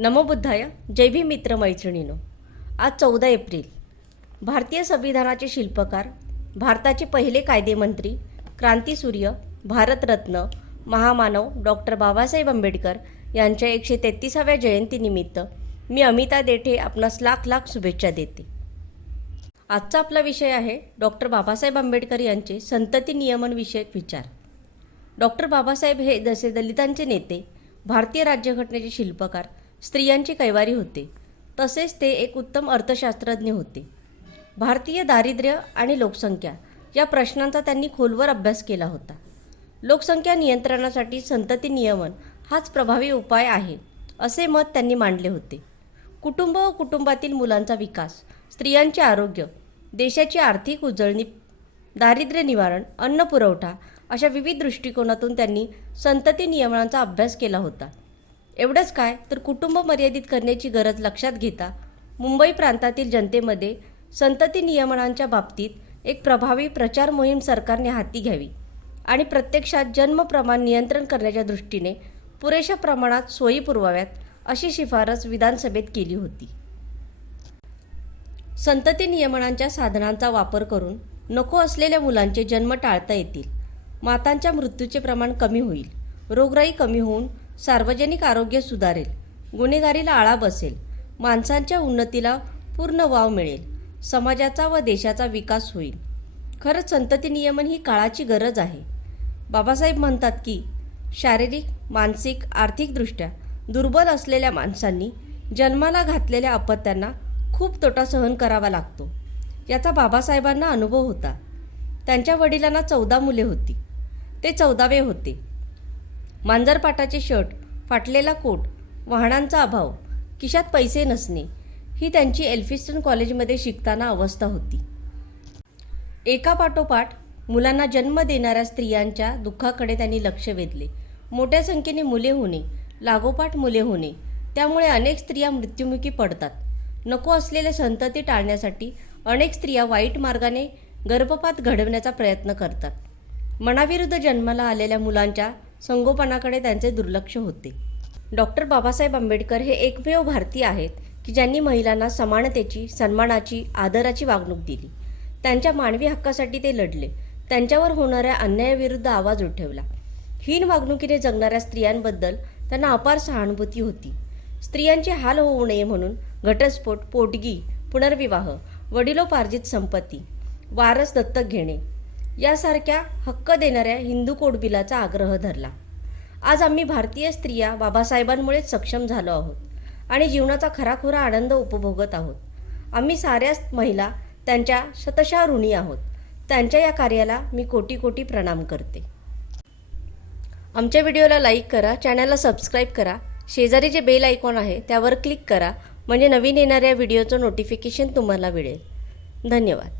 नमो बुद्धाय जय भी मित्र मैत्रिणीनो. आज चौदा एप्रिल. भारतीय संविधानाचे शिल्पकार भारताचे पहिले कायदेमंत्री क्रांतीसूर्य भारतरत्न महामानव डॉक्टर बाबासाहेब आंबेडकर यांच्या एकशे तेहतीसाव्या जयंतीनिमित्त मी अमिता देठे आपणास लाख लाख शुभेच्छा देते. आजचा आपला विषय आहे डॉक्टर बाबासाहेब आंबेडकर यांचे संतती नियमन विषयक विचार. डॉक्टर बाबासाहेब हे जसे दलितांचे नेते भारतीय राज्यघटनेचे शिल्पकार स्त्रियांचे कैवारी होते. तसेच ते एक उत्तम अर्थशास्त्रज्ञ होते. भारतीय दारिद्र्य आणि लोकसंख्या या प्रश्नांचा त्यांनी खोलवर अभ्यास केला होता. लोकसंख्या नियंत्रणासाठी संतती नियमन हाच प्रभावी उपाय आहे असे मत त्यांनी मांडले होते. कुटुंब व कुटुंबातील मुलांचा विकास स्त्रियांचे आरोग्य देशाची आर्थिक उजळणी दारिद्र्य निवारण अन्न पुरवठा अशा विविध दृष्टिकोनातून त्यांनी संतती नियमनाचा अभ्यास केला होता. एवढंच काय तर कुटुंब मर्यादित करण्याची गरज लक्षात घेता मुंबई प्रांतातील जनतेमध्ये संतती नियमनांच्या बाबतीत एक प्रभावी प्रचार मोहीम सरकारने हाती घ्यावी आणि प्रत्यक्षात जन्म प्रमाण नियंत्रण करण्याच्या दृष्टीने पुरेशा प्रमाणात सोयी पुरवाव्यात अशी शिफारस विधानसभेत केली होती. संतती नियमनांच्या साधनांचा वापर करून नको असलेल्या मुलांचे जन्म टाळता येतील. मातांच्या मृत्यूचे प्रमाण कमी होईल. रोगराई कमी होऊन सार्वजनिक आरोग्य सुधारेल गुन्हेगारीला आळा बसेल माणसांच्या उन्नतीला पूर्ण वाव मिळेल समाजाचा व देशाचा विकास होईल. खरंच संतती नियमन ही काळाची गरज आहे. बाबासाहेब म्हणतात की शारीरिक मानसिक आर्थिकदृष्ट्या दुर्बल असलेल्या माणसांनी जन्माला घातलेल्या अपत्यांना खूप तोटा सहन करावा लागतो. याचा बाबासाहेबांना अनुभव होता. त्यांच्या वडिलांना चौदा मुले होती. ते चौदावे होते. मांजरपाटाचे शर्ट फाटलेला कोट वाहनांचा अभाव खिशात पैसे नसणे ही त्यांची एल्फिस्टन कॉलेजमध्ये शिकताना अवस्था होती. एका पाठोपाठ मुलांना जन्म देणाऱ्या स्त्रियांच्या दुःखाकडे त्यांनी लक्ष वेधले. मोठ्या संख्येने मुले होणे लागोपाठ मुले होणे त्यामुळे अनेक स्त्रिया मृत्युमुखी पडतात. नको असलेले संतती टाळण्यासाठी अनेक स्त्रिया वाईट मार्गाने गर्भपात घडवण्याचा प्रयत्न करतात. मनाविरुद्ध जन्माला आलेल्या मुलांच्या संगोपनाकडे त्यांचे दुर्लक्ष होते. डॉक्टर बाबासाहेब आंबेडकर हे एकमेव भारतीय आहेत की ज्यांनी महिलांना समानतेची सन्मानाची आदराची वागणूक दिली. त्यांच्या मानवी हक्कासाठी ते लढले. त्यांच्यावर होणाऱ्या अन्यायाविरुद्ध आवाज उठवला. हीन वागणुकीने जगणाऱ्या स्त्रियांबद्दल त्यांना अपार सहानुभूती होती. स्त्रियांचे हाल होऊ नये म्हणून घटस्फोट पोटगी पुनर्विवाह वडिलोपार्जित संपत्ती वारस दत्तक घेणे यासारख्या हक्क देणाऱ्या हिंदू कोड बिलाचा आग्रह धरला. आज आम्ही भारतीय स्त्रिया बाबासाहेबांमुळेच सक्षम झालो आहोत आणि जीवनाचा खराखुरा आनंद उपभोगत आहोत. आम्ही साऱ्याच महिला त्यांच्या शतशा ऋणी आहोत. त्यांच्या या कार्याला मी कोटी कोटी प्रणाम करते. आमच्या व्हिडिओला लाईक करा चॅनलला सबस्क्राईब करा शेजारी जे बेल आयकॉन आहे त्यावर क्लिक करा म्हणजे नवीन येणाऱ्या व्हिडिओचं नोटिफिकेशन तुम्हाला मिळेल. धन्यवाद.